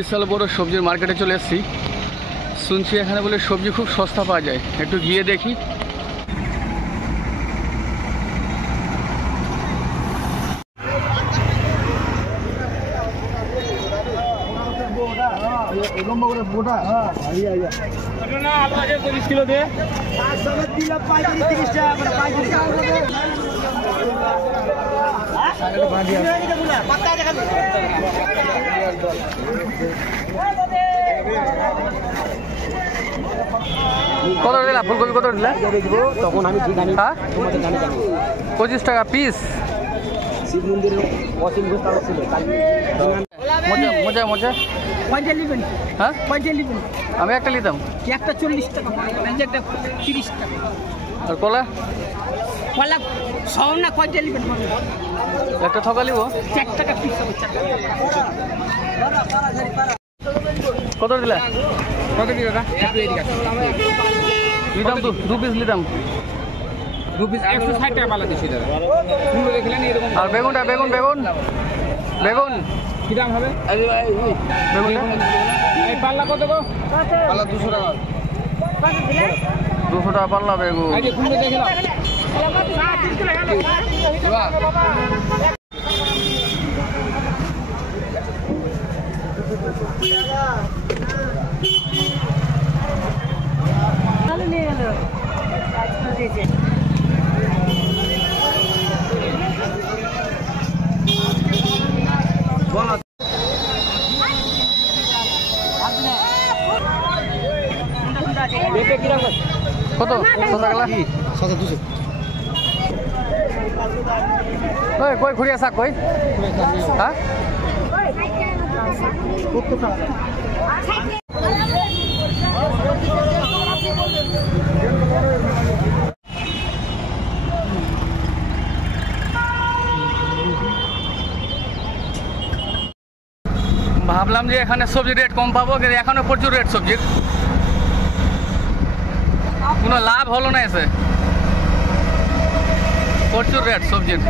বিশাল বড় সবজির মার্কেটে চলে এসেছি। শুনছি এখানে বলে সবজি খুব সস্তা পাওয়া যায়, একটু গিয়ে দেখি। কত দিলা ফুলকপি, কত দিলা? তখন আমি ঠিক জানি। হ্যাঁ, 25 টাকা পিস। শিব মন্দিরের অসীম গোস্ত ছিল। মজা মজা মজা। কয়টা নেবেন? হ্যাঁ, কয়টা নেবেন? আমি একটা নিতাম। একটা 40 টাকা, একটা 30 টাকা। আর কলা? কলা সব না, কয়টা নেবেন? একটা থকা নিব। 4 টাকা পিস হবে, 4 টাকা। কত দিলা? কত কি দাদা? একটু এদিকে আসো। নিতাম তো 2 পিস নিতাম। 2 পিস 160 টাকা পালা দিছি দাদা। পুরো দেখলেন এরকম। আর বেগুনটা, বেগুন বেগুন বেগুন কি দাম হবে? বেগুনটা এই পাল্লা কত গো? পাল্লা 200 টাকা। 200 টাকা পাল্লা বেগুন। এই যে কুমড়ো দেখে নাও। ভালো নিয়ে গেল। কত? 100 টাকা লা? 200। ওই কই খুঁড়িয়া শাক কই? হ্যাঁ, ভাবলাম যে এখানে সবজি রেট কম পাবো, কিন্তু এখনো প্রচুর রেট সবজির, কোনো লাভ হলো না এসে। প্রচুর রেট সবজির।